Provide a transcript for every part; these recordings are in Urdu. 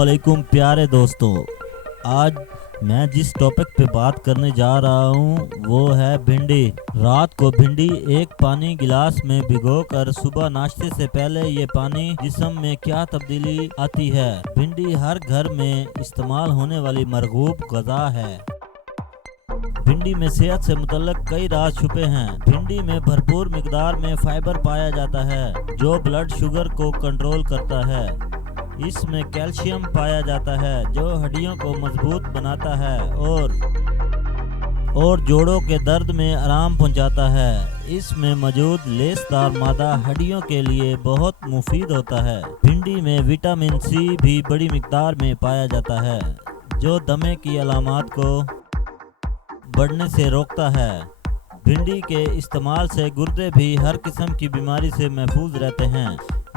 علیکم پیارے دوستوں، آج میں جس ٹاپک پہ بات کرنے جا رہا ہوں وہ ہے بھنڈی۔ رات کو بھنڈی ایک پانی گلاس میں بھگو کر صبح ناشتے سے پہلے یہ پانی جسم میں کیا تبدیلی آتی ہے۔ بھنڈی ہر گھر میں استعمال ہونے والی مرغوب غذا ہے۔ بھنڈی میں صحت سے متعلق کئی راز چھپے ہیں۔ بھنڈی میں بھرپور مقدار میں فائبر پایا جاتا ہے جو بلڈ شوگر کو کنٹرول کرتا ہے۔ اس میں کیلشیم پایا جاتا ہے جو ہڈیوں کو مضبوط بناتا ہے اور جوڑوں کے درد میں آرام پہنچاتا ہے۔ اس میں موجود لیس دار مادہ ہڈیوں کے لیے بہت مفید ہوتا ہے۔ بھنڈی میں وٹامن سی بھی بڑی مقدار میں پایا جاتا ہے جو دمے کی علامات کو بڑھنے سے روکتا ہے۔ بھنڈی کے استعمال سے گردے بھی ہر قسم کی بیماری سے محفوظ رہتے ہیں۔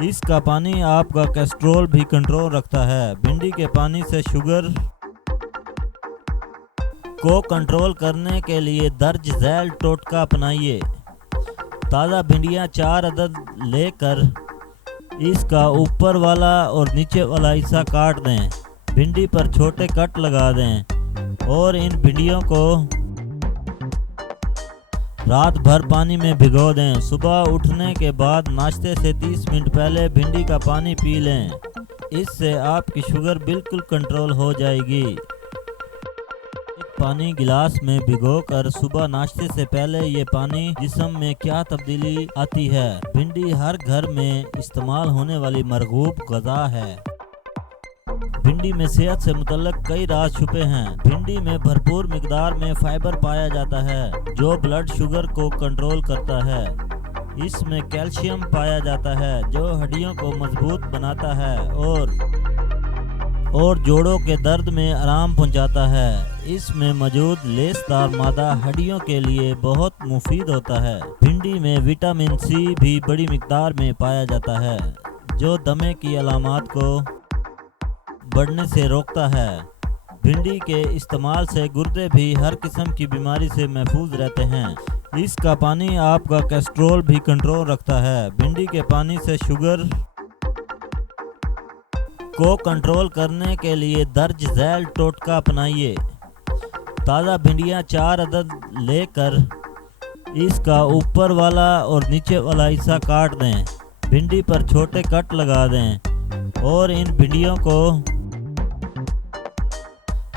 اس کا پانی آپ کا کولیسٹرول بھی کنٹرول رکھتا ہے۔ بھنڈی کے پانی سے شوگر کو کنٹرول کرنے کے لیے درج ذیل ٹوٹکا اپنائیے۔ تازہ بھنڈیاں 4 عدد لے کر اس کا اوپر والا اور نیچے والا حصہ کاٹ دیں۔ بھنڈی پر چھوٹے کٹ لگا دیں اور ان بھنڈیوں کو رات بھر پانی میں بھگو دیں۔ صبح اٹھنے کے بعد ناشتے سے 30 منٹ پہلے بھنڈی کا پانی پی لیں۔ اس سے آپ کی شوگر بالکل کنٹرول ہو جائے گی۔ ایک پانی گلاس میں بھگو کر صبح ناشتے سے پہلے یہ پانی جسم میں کیا تبدیلی آتی ہے۔ بھنڈی ہر گھر میں استعمال ہونے والی مرغوب غذا ہے۔ بھنڈی میں صحت سے متعلق کئی راز چھپے ہیں۔ بھنڈی میں بھرپور مقدار میں فائبر پایا جاتا ہے جو بلڈ شوگر کو کنٹرول کرتا ہے۔ اس میں کیلشیم پایا جاتا ہے جو ہڈیوں کو مضبوط بناتا ہے اور جوڑوں کے درد میں آرام پہنچاتا ہے۔ اس میں موجود لیس دار مادہ ہڈیوں کے لیے بہت مفید ہوتا ہے۔ بھنڈی میں وٹامن سی بھی بڑی مقدار میں پایا جاتا ہے جو دمے کی علامات کو بڑھنے سے روکتا ہے۔ بھنڈی کے استعمال سے گردے بھی ہر قسم کی بیماری سے محفوظ رہتے ہیں۔ اس کا پانی آپ کا کولیسٹرول بھی کنٹرول رکھتا ہے۔ بھنڈی کے پانی سے شوگر کو کنٹرول کرنے کے لیے درج ذیل ٹوٹکا اپنائیے۔ تازہ بھنڈیاں 4 عدد لے کر اس کا اوپر والا اور نیچے والا حصہ کاٹ دیں۔ بھنڈی پر چھوٹے کٹ لگا دیں اور ان بھنڈیوں کو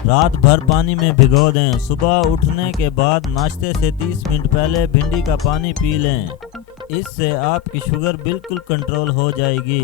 رات بھر پانی میں بھگو دیں۔ صبح اٹھنے کے بعد ناشتے سے 30 منٹ پہلے بھنڈی کا پانی پی لیں۔ اس سے آپ کی شوگر بالکل کنٹرول ہو جائے گی۔